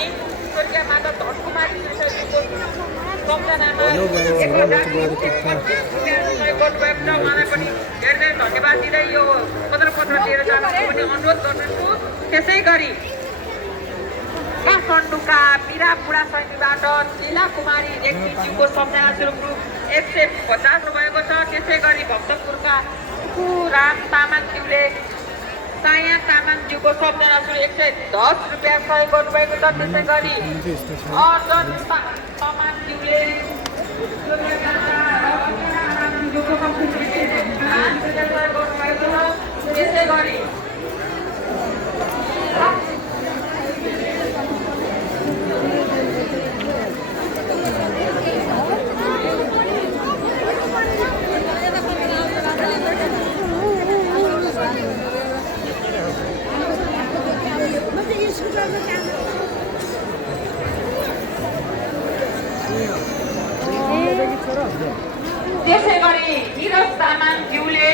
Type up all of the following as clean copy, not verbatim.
हामी स्वर्गीय माता धनकुमारी श्रेष्ठजीको सम्झनामा गर्नुभएको छ। उहाँलाई पनि धेरै धेरै धन्यवाद दिँदै यो पत्र लिएर जानु पनि अनुरोध गर्दछु। त्यसै गरी काठमाडौँका मीरा बुढा सैनीबाट लीला कुमारी रेग्मीज्यूको सम्झना स्वरूप रु 150 भएको छ। त्यसै गरी भक्तपुरका राम तामाङज्यूले साया तामाङज्यूको सम्झना स्वरूप 110 रुपियाँ सहयोग गर्नुभएको छ। त्यसै गरी अर्जन तामाङज्यूले त्यसै गरी त्यसै गरी निरज तामाङज्यूले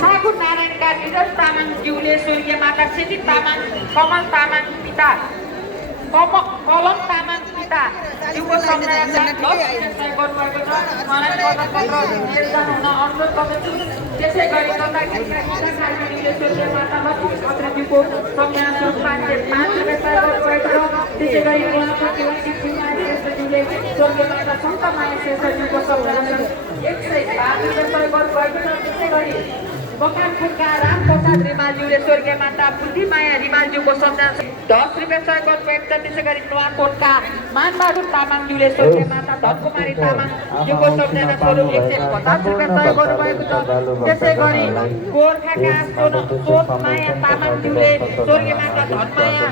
ठाकुर नारायणका निरज तामाङज्यूले स्वर्गीय माता सेती तामाङ कमल तामाङ पिता कलम तामाङ पिता ज्यूको सम्झना गर्नुभएको छ। उहाँलाई पत्र लिएर जान अनुरोध गर्दछु। त्यसै गरी स्वर्गीय माता लक्ष्मी खत्रीज्यूको सम्झना स्वरूप 505 रुपियाँ सहयोग गर्नुभएको छ। त्यसै गरी स्वर्गीय माता सन्तमाया श्रेष्ठज्यूको सम्झना स्वरूप 105 रुपियाँ सहयोग गर्नुभएको छ। त्यसै गरी बकानपुरका रामप्रसाद रिमालज्यूले स्वर्गीय माता बुद्धिमाया रिमालज्यूको सम्झना 10 रुपियाँ सहयोग गर्नुभएको छ। त्यसै गरी नुवाकोटका मानबहादुर तामाङज्यूले स्वर्गीय माता धनकुमारी तामाङज्यूको सम्झना स्वरूप 150 रुपियाँ सहयोग गर्नुभएको छ। त्यसै गरी गोर्खाका सोनमाया तामाङज्यूले स्वर्गीय माता धनमाया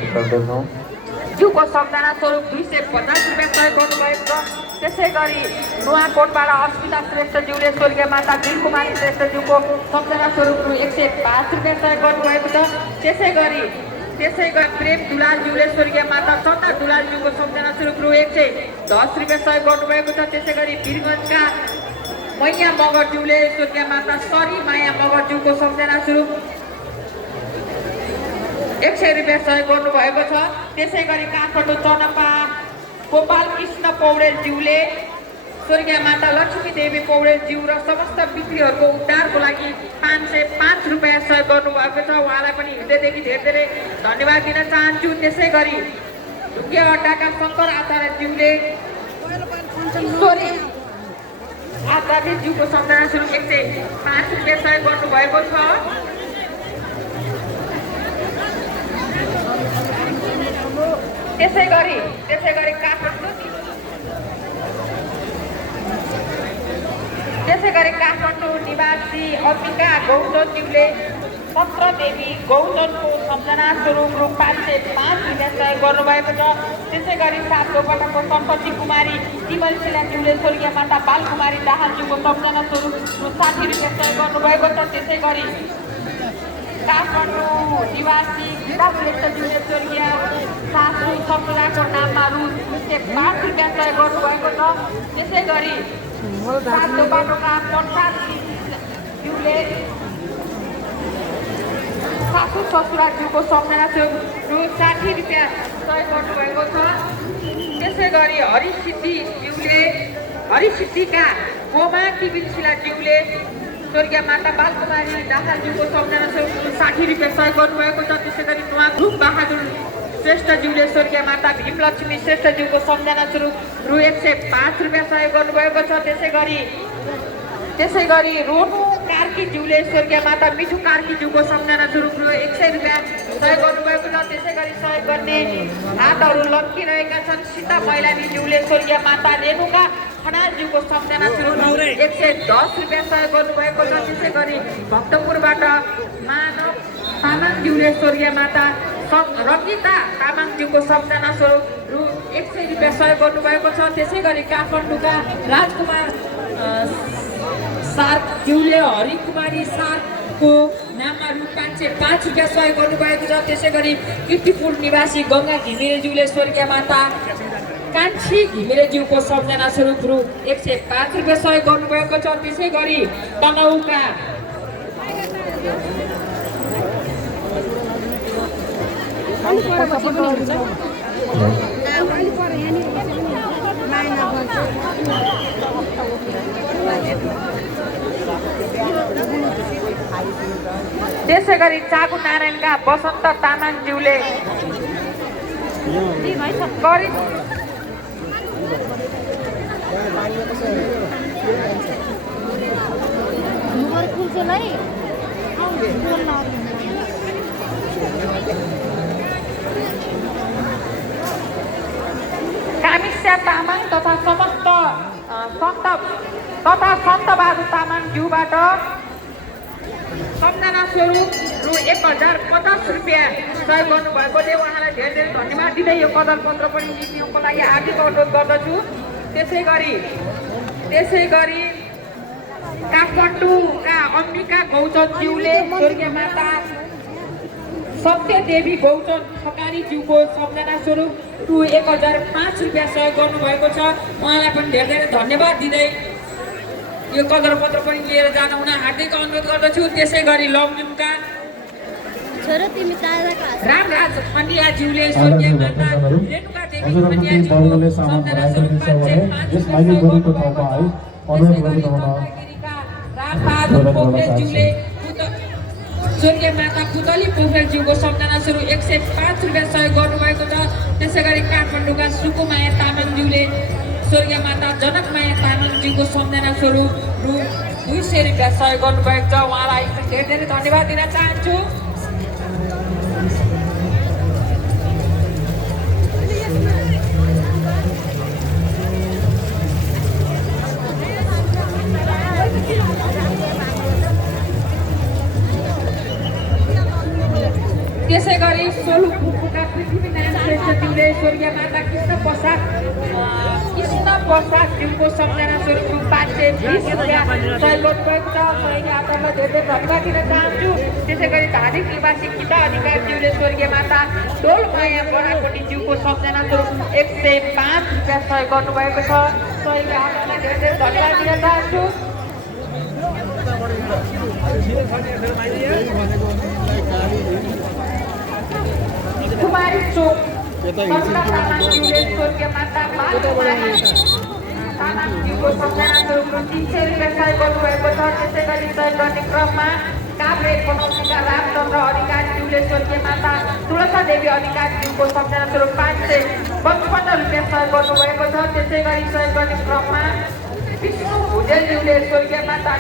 ज्यूको सम्झना स्वरूप 250 रुपियाँ सहयोग गर्नुभएको छ। त्यसै गरी नुवाकोटबाट अस्मिता श्रेष्ठज्यूले स्वर्गीय माता दिलकुमारी श्रेष्ठज्यूको सम्झना स्वरूप रु 105 रुपियाँ सहयोग गर्नुभएको छ। त्यसै गरी प्रेम दुलालज्यूले स्वर्गीय माता सन्ता दुलालज्यूको सम्झना स्वरूप रु 110 रुपियाँ सहयोग गर्नुभएको छ। त्यसै गरी वीरगञ्जका मैया मगरज्यूले स्वर्गीय माता सरी माया मगरज्यूको सम्झना स्वरूप 100 रुपियाँ सहयोग गर्नुभएको छ। त्यसै गरी काठमाडौँ चनपा गोपाल कृष्ण पौडेलज्यूले स्वर्गीय माता लक्ष्मी देवी पौडेलज्यू र समस्त बिक्रीहरूको उद्धारको लागि 505 रुपियाँ सहयोग गर्नुभएको छ। उहाँलाई पनि हृदयदेखि धेरै धेरै धन्यवाद दिन चाहन्छु। त्यसै गरी ढुङ्गे अड्डाका शङ्कर आचार्यज्यूले ईश्वरी आचार्यज्यूको सम्झना स्वरूप 105 रुपियाँ सहयोग गर्नुभएको छ। त्यसै गरी काठमाडौँ निवासी अम्बिका गौतमज्यूले पत्रदेवी गौतमको सम्झना स्वरूप रु 505 रुपियाँ सहयोग गर्नुभएको छ। त्यसै गरी सातोपटाको सम्पत्ति कुमारी तिमलशिलाज्यूले स्वर्गीय माता बालकुमारी दाहालज्यूको सम्झना स्वरूप रु 60 रुपियाँ सहयोग गर्नुभएको छ। त्यसै गरी काठमाडौँ निवासी गीता श्रेष्ठज्यूले स्वर्गीय सासु ससुराको नाममा रु 105 रुपियाँ सहयोग गर्नुभएको छ। त्यसै गरी सातो बाटोका पञ्चाज्यूले सासु ससुराज्यूको सम्झना स्वरूप रु 60 रुपियाँ सहयोग गर्नुभएको छ। त्यसै गरी हरिसिद्धिका गोमा टिबिनशिलाज्यूले स्वर्गीय माता बालकुमारी दाहालज्यूको सम्झना स्वरूप 60 रुपियाँ सहयोग गर्नुभएको छ। त्यसै गरी नुवाकोट बहादुर श्रेष्ठज्यूले स्वर्गीय माता भीमलक्ष्मी श्रेष्ठज्यूको सम्झना स्वरूप रु 105 रुपियाँ सहयोग गर्नुभएको छ। त्यसै गरी रोनु कार्कीज्यूले स्वर्गीय माता मिठु कार्कीज्यूको सम्झना स्वरूप रु 100 रुपियाँ सहयोग गर्नुभएको छ। त्यसै गरी सहयोग गर्ने हातहरू लम्किरहेका छन्। सीता मैलानीज्यूले स्वर्गीय माता रेणुका खनालज्यूको सम्झना स्वरूप रु 110 रुपियाँ सहयोग गर्नुभएको छ। त्यसै गरी भक्तपुरबाट मानव तामाङज्यूले स्वर्गीय माता रञ्जिता तामाङज्यूको सम्झना स्वरूप रु 100 रुपियाँ सहयोग गर्नुभएको छ। त्यसै गरी काठमाडौँका राजकुमार सार्कज्यूले हरिकुमारी सार्कको नाममा रु 505 रुपियाँ सहयोग गर्नुभएको छ। त्यसै गरी कीर्तिपुर निवासी गङ्गा घिमिरेज्यूले स्वर्गीय माता कान्छी घिमिरेज्यूको सम्झना स्वरूप रु 105 रुपियाँ सहयोग गर्नुभएको छ। त्यसै गरी तनहुका त्यसै गरी चागु नारायणका वसन्त तामाङज्यूले गरी कामिस्या तामाङ तथा समस्त सन्त बहादुर तामाङज्यूबाट सम्झना स्वरूप रु 1050 रुपियाँ सहयोग गर्नुभएकोले उहाँलाई धेरै धेरै धन्यवाद दिँदै यो कदर पत्र पनि जित्नुको लागि हार्दिक अनुरोध गर्दछु। त्यसै गरी काठमाडौँका अम्बिका गौचनज्यूले स्वर्गीय माता सत्यदेवी गौचन ठकारीज्यूको सम्झना स्वरूप रु 1005 रुपियाँ सहयोग गर्नुभएको छ। उहाँलाई पनि धेरै धेरै धन्यवाद दिँदै यो कदर पत्र पनि लिएर जान हुन हार्दिक अनुरोध गर्दछु। त्यसै गरी लमजुङका रामराज खनियाज्यूले स्वर्गीय माता रेणुका देवी खनियाज्यूको सम्झना स्वरूप 505 रामबहादुर पोखरेलज्यूले स्वर्गीय माता पुतली पोखरेलज्यूको सम्झना स्वरूप 105 रुपियाँ सहयोग गर्नुभएको छ। त्यसै गरी काठमाडौँका सुकुमाया तामाङज्यूले स्वर्गीय माता जनकमाया तामाङज्यूको सम्झना स्वरूप रु 200 रुपियाँ सहयोग गर्नुभएको छ। उहाँलाई धेरै धेरै धन्यवाद दिन चाहन्छु। त्यसै गरी सोलुखुम्बुका पृथ्वीनारायण श्रेष्ठज्यूले स्वर्गीय माता कृष्ण प्रसादज्यूको सम्झना स्वरूप 520 रुपियाँ सहयोग गर्नुभएको छ। मैले आपलाई धेरै धेरै धन्यवाद दिन चाहन्छु। त्यसै गरी धादिङ निवासी गीता अधिकारीज्यूले स्वर्गीय माता डोलमाया बराकोटीज्यूको सम्झना स्वरूप 105 रुपियाँ सहयोग गर्नुभएको छ। मैले आपलाई धेरै धेरै धन्यवाद दिन चाहन्छु। कुमारी चोक तामाङज्यूले स्वर्गीय माता तामाङज्यूको सम्झना स्वरूप 300 रुपियाँ सहयोग गर्नुभएको छ। त्यसै गरी सहयोग गर्ने क्रममा काभ्रे बनौटीका रामचन्द्र अधिकारीज्यूले स्वर्गीय माता तुलसा देवी अधिकारीज्यूको सम्झना स्वरूप 555 रुपियाँ सहयोग गर्नुभएको छ। त्यसै गरी सहयोग गर्ने क्रममा विष्णु भुजेलज्यूले स्वर्गीय माता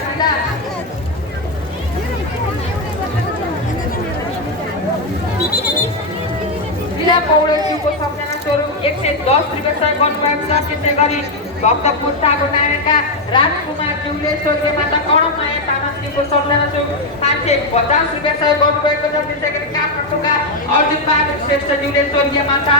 लीला पौडेलज्यूको सम्झना स्वरूप 110 रुपियाँ सहयोग गर्नुभएको छ। त्यसै गरी भक्तपुर चागु नारायणका राजकुमारज्यूले स्वर्गीय माता कणमाया तामाङज्यूको सम्झना स्वरूप 550 रुपियाँ सहयोग गर्नुभएको छ। त्यसै गरी काठमाडौँका अर्जुन बहादुर श्रेष्ठज्यूले स्वर्गीय माता